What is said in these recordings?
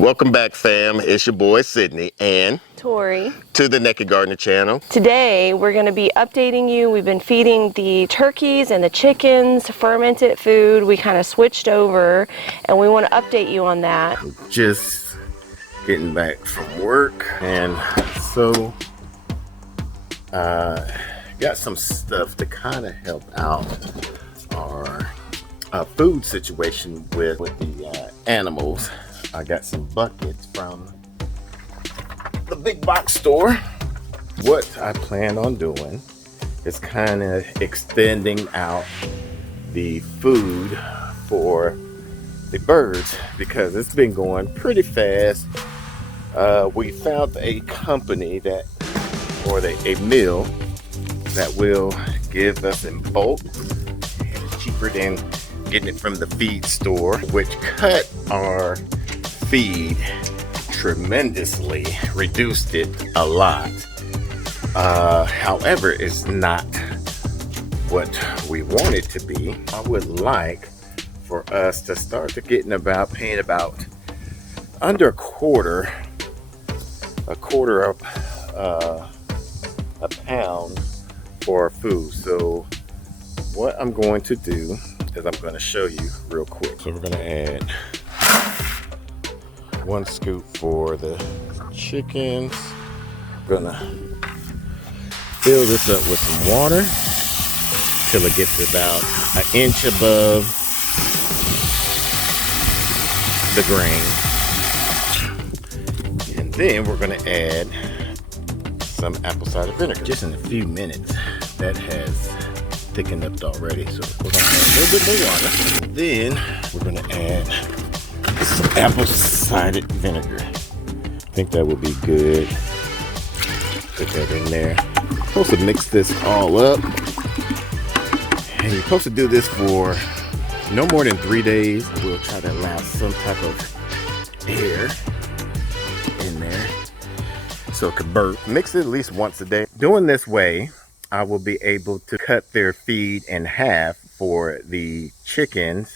Welcome back, fam. It's your boy Sydney and Tori. To the Naked Gardener channel. Today we're going to be updating you. We've been feeding the turkeys and the chickens fermented food. We kind of switched over and we want to update you on that. Just getting back from work, and so got some stuff to kind of help out our food situation with the animals. I got some buckets from the big box store. What I plan on doing is kind of extending out the food for the birds because it's been going pretty fast. We found a company a mill that will give us in bulk. It's cheaper than getting it from the feed store, which cut our feed tremendously, reduced it a lot. However, it's not what we want it to be. I would like for us to start to paying about under a quarter a pound for our food. So what I'm going to do is I'm going to show you real quick. So we're going to add 1 scoop for the chickens. I'm gonna fill this up with some water till it gets about an inch above the grain. And then we're gonna add some apple cider vinegar. Just in a few minutes, that has thickened up already. So we're gonna add a little bit more water. And then we're gonna add some apple cider vinegar. I think that would be good. Put that in there. You're supposed to mix this all up. And you're supposed to do this for no more than 3 days. We'll try to allow some type of air in there so it can burp. Mix it at least once a day. Doing this way, I will be able to cut their feed in half for the chickens,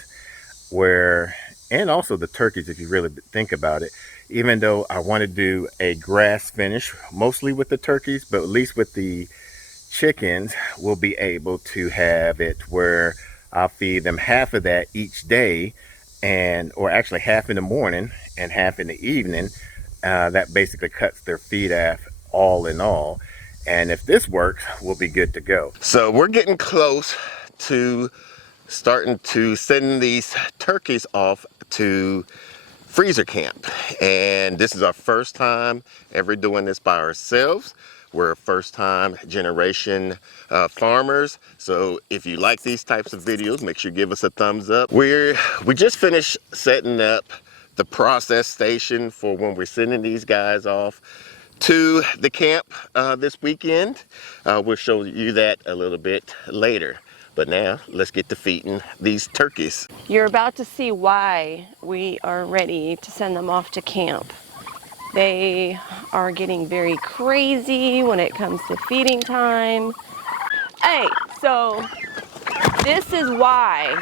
and also the turkeys, if you really think about it. Even though I want to do a grass finish mostly with the turkeys, but at least with the chickens we'll be able to have it where I'll feed them half of that each day, or actually half in the morning and half in the evening. That basically cuts their feed off all in all, and if this works, we'll be good to go. So we're getting close to starting to send these turkeys off to freezer camp, and this is our first time ever doing this by ourselves. We're first time generation farmers, so if you like these types of videos, make sure you give us a thumbs up. We just finished setting up the process station for when we're sending these guys off to the camp this weekend. We'll show you that a little bit later. But now, let's get to feeding these turkeys. You're about to see why we are ready to send them off to camp. They are getting very crazy when it comes to feeding time. Hey, so this is why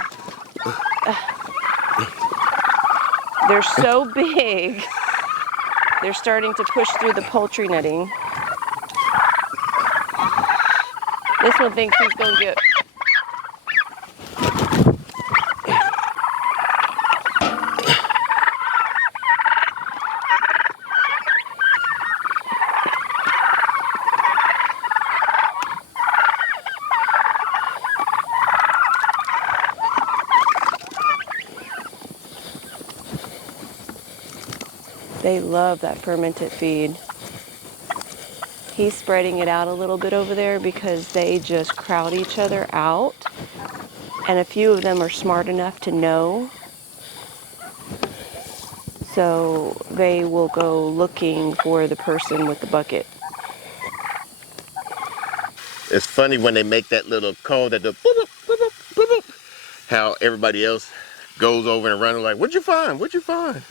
they're so big. They're starting to push through the poultry netting. This one thinks he's going to get... They love that fermented feed. He's spreading it out a little bit over there because they just crowd each other out. And a few of them are smart enough to know. So they will go looking for the person with the bucket. It's funny when they make that little call, that the boop, boop, boop, boop, boop, how everybody else goes over and runs like, what'd you find? What'd you find?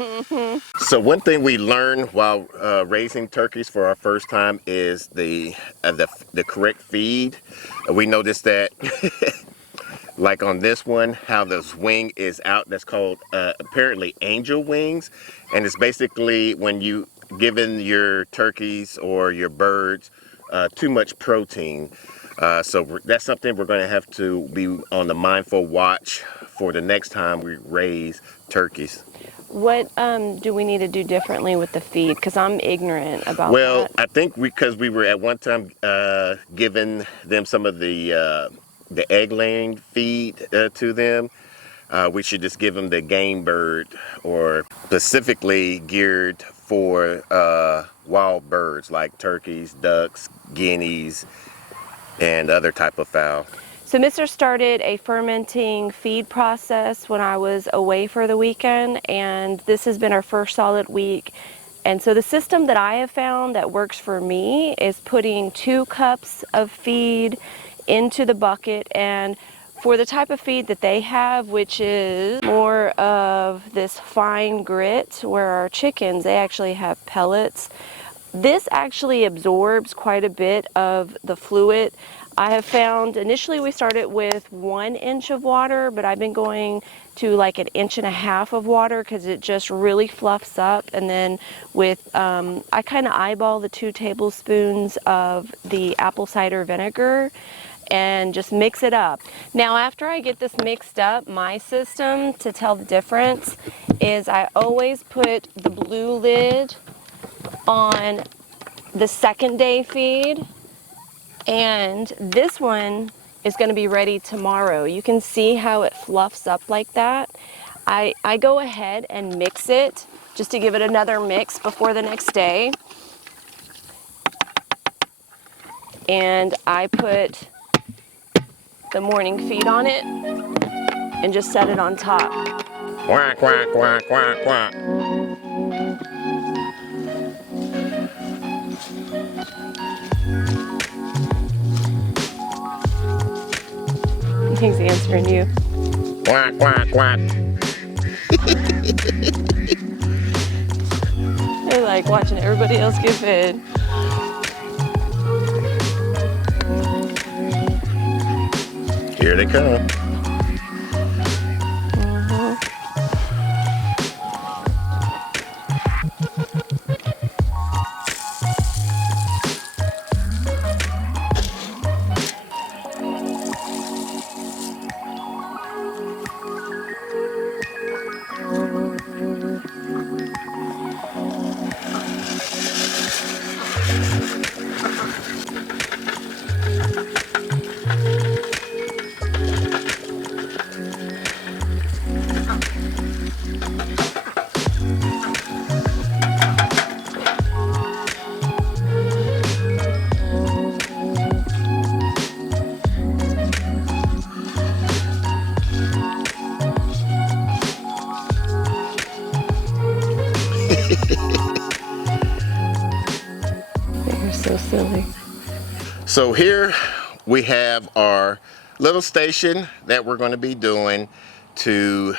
So one thing we learned while raising turkeys for our first time is the correct feed. We noticed that like on this one, how this wing is out. That's called apparently angel wings, and it's basically when you giving your turkeys or your birds too much protein. So that's something we're going to have to be on the mindful watch for the next time we raise turkeys. What do we need to do differently with the feed? Because I'm ignorant about Well, that. I think because we were at one time giving them some of the egg laying feed to them, we should just give them the game bird, or specifically geared for wild birds like turkeys, ducks, guineas, and other type of fowl. So Mr. started a fermenting feed process when I was away for the weekend, and this has been our first solid week. And so the system that I have found that works for me is putting 2 cups of feed into the bucket, and for the type of feed that they have, which is more of this fine grit, where our chickens, they actually have pellets. This actually absorbs quite a bit of the fluid. I have found initially we started with 1 inch of water, but I've been going to like 1.5 inches of water because it just really fluffs up. And then with, I kind of eyeball the 2 tablespoons of the apple cider vinegar and just mix it up. Now after I get this mixed up, my system to tell the difference is I always put the blue lid on the second day feed, and this one is going to be ready tomorrow. You can see how it fluffs up like that. I go ahead and mix it just to give it another mix before the next day, and I put the morning feed on it and just set it on top. Quack, quack, quack, quack, quack. He's answering you. Quack, quack, quack. I like watching everybody else get fed. Here they come. They're so silly. So here we have our little station that we're going to be doing to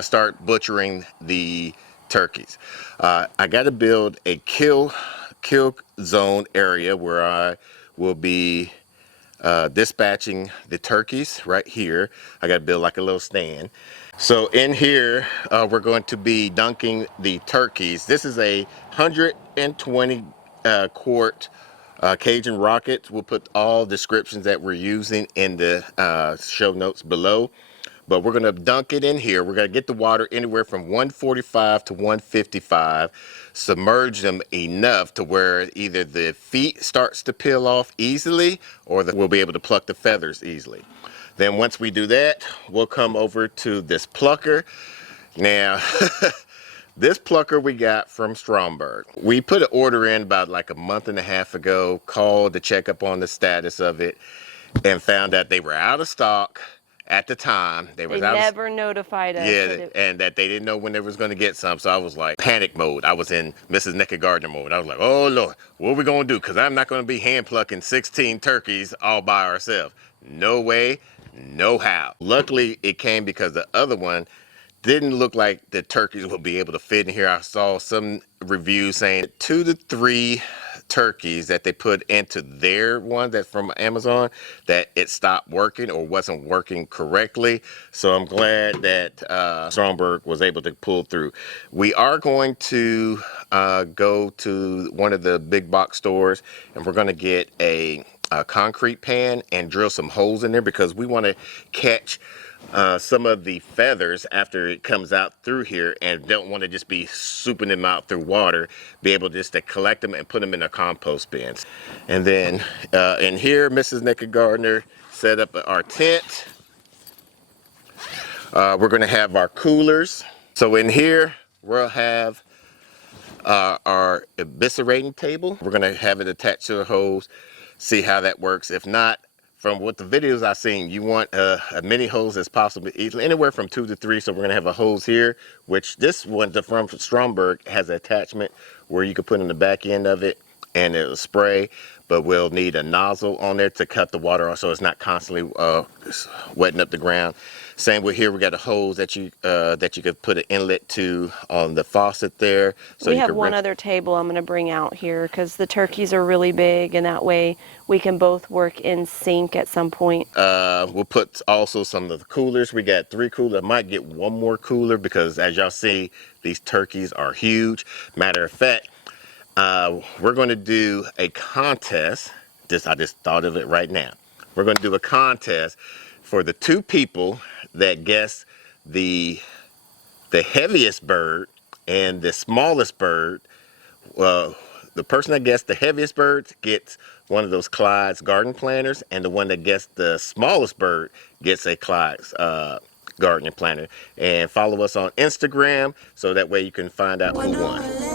start butchering the turkeys. I got to build a kill zone area where I will be dispatching the turkeys right here. I got to build like a little stand. So in here, we're going to be dunking the turkeys. This is a 120 quart Cajun rocket. We'll put all descriptions that we're using in the show notes below. But we're going to dunk it in here. We're going to get the water anywhere from 145 to 155, submerge them enough to where either the feet starts to peel off easily or we'll be able to pluck the feathers easily. Then once we do that, we'll come over to this plucker. Now, this plucker we got from Stromberg. We put an order in about like a month and a half ago, called to check up on the status of it, and found that they were out of stock at the time. They never notified us. Yeah, and that they didn't know when they was going to get some. So I was like panic mode. I was in Mrs. Naked Gardener mode. I was like, oh Lord, what are we going to do? Because I'm not going to be hand plucking 16 turkeys all by ourselves. No way, no how. Luckily, it came because the other one didn't look like the turkeys would be able to fit in here. I saw some reviews saying 2 to 3 turkeys that they put into their one that's from Amazon, that it stopped working or wasn't working correctly. So I'm glad that Stromberg was able to pull through. We are going to go to one of the big box stores, and we're going to get a concrete pan and drill some holes in there, because we want to catch some of the feathers after it comes out through here, and don't want to just be souping them out through water. Be able just to collect them and put them in our compost bins. And then in here, Mrs. Nikki Gardner set up our tent. We're going to have our coolers. So in here, we'll have our eviscerating table. We're going to have it attached to the hose, see how that works. If not, from what the videos I've seen, you want as many holes as possible, anywhere from 2 to 3. So we're going to have a hose here, which this one from Stromberg has an attachment where you can put in the back end of it and it'll spray, but we'll need a nozzle on there to cut the water off so it's not constantly wetting up the ground. Same with here, we got a hose that you could put an inlet to on the faucet there. So we have one other table I'm going to bring out here because the turkeys are really big, and that way we can both work in sync at some point. We'll put also some of the coolers. We got 3 coolers. I might get one more cooler because, as y'all see, these turkeys are huge. Matter of fact, we're going to do a contest. I just thought of it right now. We're going to do a contest for the 2 people that guess the heaviest bird and the smallest bird. The person that guessed the heaviest bird gets one of those Clyde's garden planters, and the one that guessed the smallest bird gets a Clyde's gardening planter. And follow us on Instagram so that way you can find out who won.